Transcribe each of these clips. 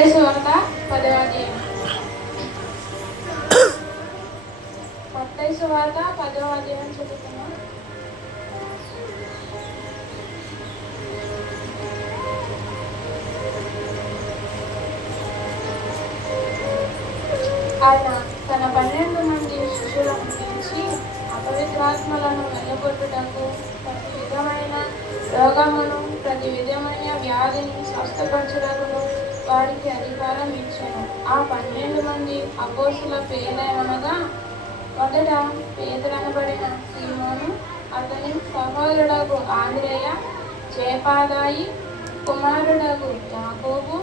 మత్తయి సువార్త 10వ అధ్యాయం. మత్తయి సువార్త 10వ అధ్యాయం చదువుతున్నాం. ఆయన తన 12 మంది శిష్యులను పిలిచి అపవిత్రాత్మలను వెళ్ళగొట్టుటకు ప్రతి విధమైన రోగమును ప్రతి విధమైన వ్యాధిని స్వస్థపరచుటకును వారికి అధికారం ఇచ్చాను. ఆ 12 మంది అపోస్తుల పేరేమనగా, మొదట పేతురనబడిన సీమోను, అతని సహోదరుడగు ఆంద్రేయ, జేపాదాయి కుమారుడగు యాకోబు,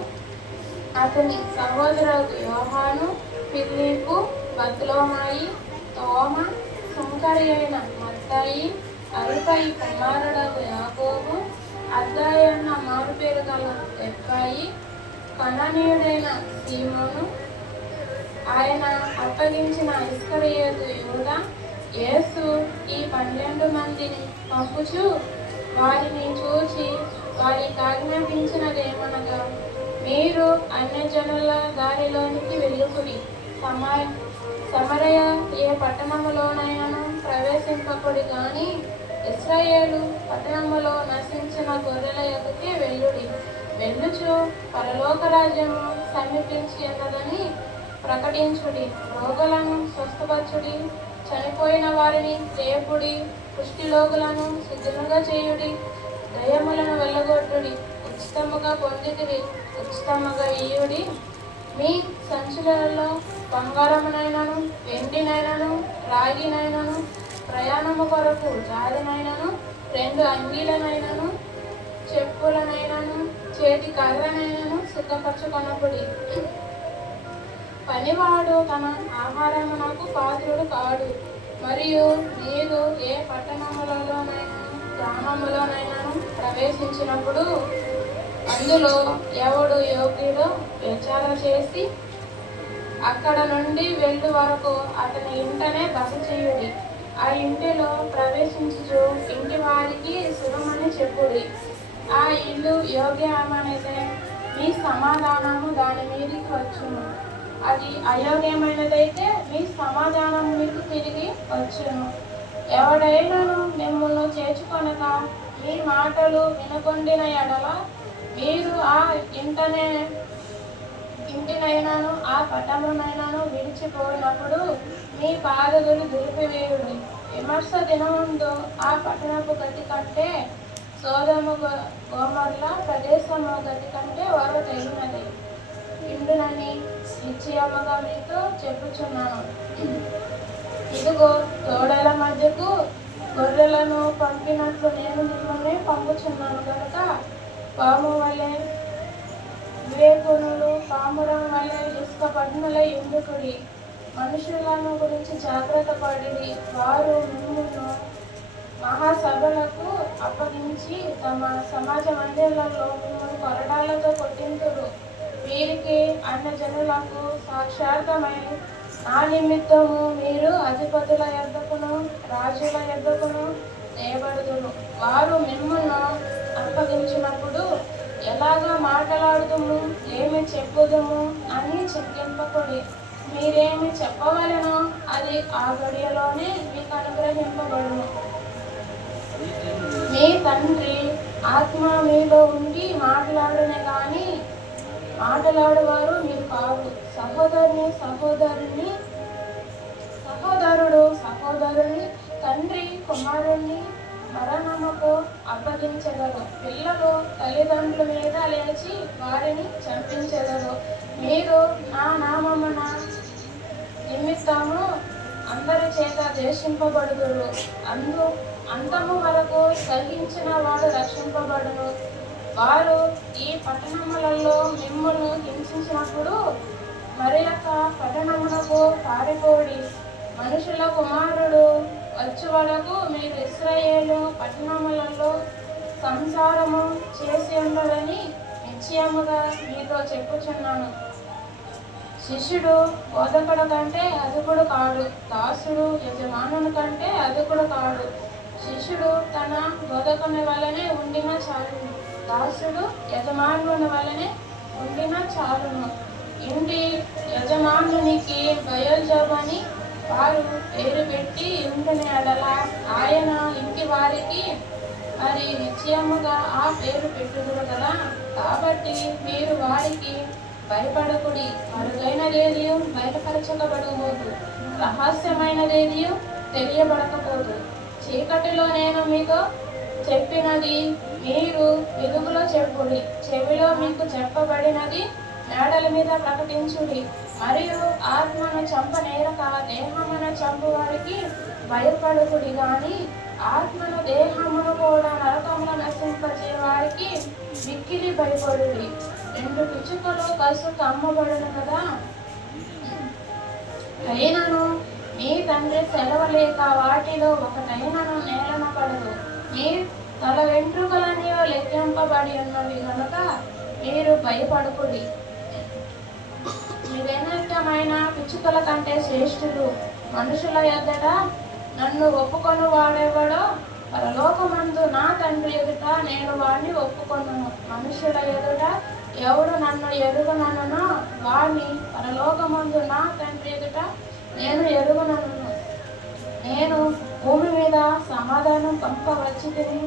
అతని సహోదరుడు యోహాను, ఫిలిప్పు, బర్తలోమాయి, తోమ, సుంకరి అయిన మత్తాయి, అల్ఫయి కుమారుడగు యాకోబు, అద్దాయి అన్న మారుపేరు గల ఎఫ్రాయి, కనానీయుడైన సీమోను, ఆయన అప్పగించిన ఇస్కరియోతు యూదా. యేసు ఈ 12 మందిని పంపుచు వారిని చూచి వారికి ఆజ్ఞాపించినదేమనగా, మీరు అన్యజనుల దారిలోనికి వెళ్ళుకుడి, సమరయ ఏ పట్టణములోనైనాను ప్రవేశింపకుడి గాని ఇశ్రాయేలు పట్టణములో నశించిన గొర్రెల యొద్దకే వెళ్ళుడి. వెళ్ళుచు పరలోక రాజ్యము సమీపించి ఉన్నదని ప్రకటించుడి, రోగులను స్వస్థపరచుడి, చనిపోయిన వారిని లేపుడి, కుష్ఠిరోగులను శుద్ధులుగా చేయుడి, దయ్యములను వెళ్ళగొట్టుడి, ఉచితముగా పొందితిరి ఉచితముగా ఇయ్యుడి. మీ సంచులలో బంగారమునైనను వెండినైనను రాగినైనను ప్రయాణము కొరకు జారినైనను 2 అంగీలనైనను చెప్పులనైనను చేతి కర్రనైనను సిద్ధపరచుకొనకుడి. పనివాడు తన ఆహారమునకు పాత్రుడు కాడు. మరియు మీరు ఏ పట్టణములలోనైనా గ్రామములోనైనా ప్రవేశించినప్పుడు అందులో ఎవడు యోగ్యుడో విచారణ చేసి అక్కడ నుండి వెళ్ళు వరకు అతని ఇంటనే బస చేయుడి. ఆ ఇంటిలో ప్రవేశించుచు ఇంటి వారికి శుభమని చెప్పుడి. ఆ ఇల్లు యోగ్యమైనదే మీ సమాధానము దాని మీదకి వచ్చును, అది అయోగ్యమైనదైతే మీ సమాధానం మీకు తిరిగి వచ్చును. ఎవడైనాను మిమ్మల్ని చేర్చుకొనక మీ మాటలు వినకొండిన ఎడల మీరు ఆ ఇంటినైనాను ఆ పట్టణమునైనాను విడిచిపోయినప్పుడు మీ పాదములు దులిపివేయుడి. విమర్శ దినముందు ఆ పట్టణపు గతి కంటే సోదము గోమర్ల ప్రదేశము గతి కంటే వారు తగినది ఇండునని నిశ్చయముగా మీతో చెప్పుచున్నాను. ఇదిగో తోడల మధ్యకు గొర్రెలను పంపినట్లు నేను మిమ్మల్ని పంపుచున్నాను కనుక పాము వలె వివేకునులు పామురం వలె ఇసుకపట్నులై ఎందుకుడి. మనుషులను గురించి జాగ్రత్త పడిడి. వారు మిమ్మును మహాసభలకు అప్పగించి తమ సమాజ మందిరాలలో మిమ్మల్ని కొరడాలతో కొట్టింతురు. వీరికి అన్యజనులకు సాక్షార్థమై నా నిమిత్తము మీరు అధిపతుల యొద్దకును రాజుల యొద్దకును తేబడుదురు. వారు మిమ్మును అప్పగించినప్పుడు ఎలాగా మాట్లాడుదుము, ఏమి చెప్పుదుము అని చింతింపకుడి. మీరేమి చెప్పవలెనో అది ఆ గడియలోనే మీకు అనుగ్రహింపబడును. మీ తండ్రి ఆత్మ మీలో ఉండి మాట్లాడునే కానీ మాట్లాడేవారు మీరు కాదు. సహోదరుని తండ్రి కుమారుణ్ణి మరణముకు అప్పగించగలరు. పిల్లలు తల్లిదండ్రుల మీద లేచి వారిని చంపించగలరు. మీరు నా నామమున నిమిత్తము అందరి చేత ద్వేషింపబడుదురు. అంతము వరకు సహించిన వాడు రక్షింపబడును. వారు ఈ పట్టణములలో మిమ్మును హింసించినప్పుడు మరి యొక్క పట్టణమునకు పారిపోడి. మనుషుల కుమారుడు వచ్చు వరకు మీరు ఇశ్రాయేలు పట్టణములలో సంసారము చేసి ఉండదని నిశ్చయముగా మీతో చెప్పుచున్నాను. శిష్యుడు బోధకుడు కంటే అధికుడు కాడు, దాసుడు యజమానుని కంటే అధికుడు కాడు. శిష్యుడు తన బోధకుని వలనే ఉండిన చాలు, దాసుడు యజమానుని వలనే ఉండినా చాలును. ఇంటి యజమానునికి బయల్జెబని వారు పేరు పెట్టి ఉండిన ఎడల ఆయన ఇంటి వారికి మరి నిశ్చయముగా ఆ పేరు పెట్టుదురు కదా. కాబట్టి మీరు వారికి భయపడకుడి. అరుదైనదేది బయటపరచబడబోదు, రహస్యమైనదేది తెలియబడకపోదు. చీకటిలో నేను మీతో చెప్పినది మీరు వెలుగులో చెప్పుడి, చెవిలో మీకు చెప్పబడినది మేడల మీద ప్రకటించుడి. మరియు ఆత్మను చంపనేరక దేహమును చంపు వారికి భయపడుకుడి గాని ఆత్మను దేహమును కూడా నరకమును నశింపజే వారికి మిక్కిలి భయపడుడి. 2 పిచ్చుకలు కసుకు అమ్మబడును కదా, అయినను మీ తండ్రి సెలవలేక వాటిలో ఒకటైనను నేలన పడదు. మీ తల వెంట్రుకలన్నీ లెక్కింపబడి ఉన్నవి కనుక మీరు భయపడుకుడి. మీరెన్నమైన పిచ్చుకల కంటే శ్రేష్ఠులు. మనుషుల ఎదుట నన్ను ఒప్పుకొని వాడెవడో పరలోకమందు నా తండ్రి ఎదుట నేను వాడిని ఒప్పుకొనును. మనుషుల ఎదుట ఎవడు నన్ను ఎరుగననునో వాడిని పరలోకమందు నా తండ్రి ఎదుట నేను ఎరుగనను. నేను భూమి మీద సమాధానం పంపవచ్చి తిని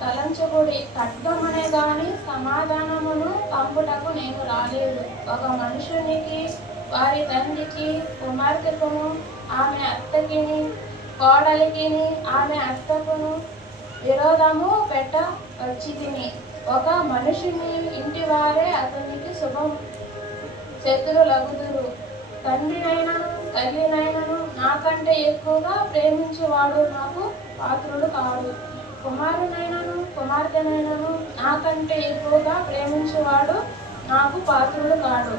తలంచబడి ఖడ్గమనే గాని సమాధానమును పంపుటకు నేను రాలేదు. ఒక మనుషునికి వారి తండ్రికి కుమార్తెకును ఆమె అత్తకిని కోడలికి ఆమె అత్తకును విరోధము పెట్ట వచ్చి తిని. ఒక మనుషుని ఇంటి వారే అతనికి శుభం శత్రులగుదురు. తండ్రినైనను తల్లినైనను నాకంటే ఎక్కువగా ప్రేమించేవాడు నాకు పాత్రుడు కాడు. కుమారునైనను కుమార్తెనైనను నాకంటే ఎక్కువగా ప్రేమించేవాడు నాకు పాత్రుడు కాడు.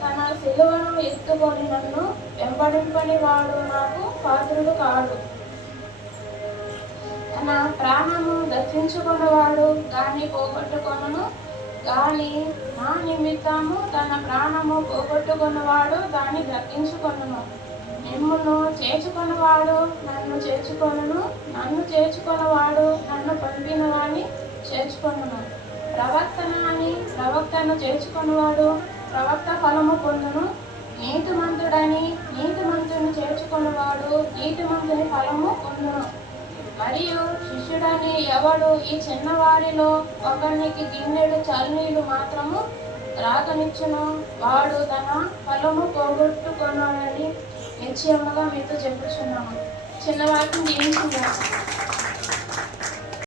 తన సిలువను ఎత్తుకొని నన్ను వెంబడింపని వాడు నాకు పాత్రుడు కాడు. తన ప్రాణము దక్కించుకున్నవాడు దాన్ని పోగొట్టుకొనును గాని నా నిమిత్తము తన ప్రాణము పోగొట్టుకున్నవాడు దాన్ని దక్కించుకొనును. మిమ్మును చేర్చుకున్నవాడు నన్ను చేర్చుకొనును, నన్ను చేర్చుకున్నవాడు నన్ను పంపిన వాడిని చేర్చుకొనును. ప్రవక్తను చేర్చుకున్నవాడు ప్రవక్త ఫలము పొందును. నీతిమంతుడని నీతిమంతుని చేర్చుకున్నవాడు నీతిమంతుని ఫలము పొందును. మరియు శిష్యుడని ఎవడు ఈ చిన్నవారిలో ఒకనికి గిన్నెడు చల్లనీళ్ళు మాత్రము త్రాగనిచ్చును వాడు తన ఫలము పోగొట్టుకొనని నిశ్చయముగా మీతో చెప్పుచున్నాము. చిన్నవారిని దీవించుదాము.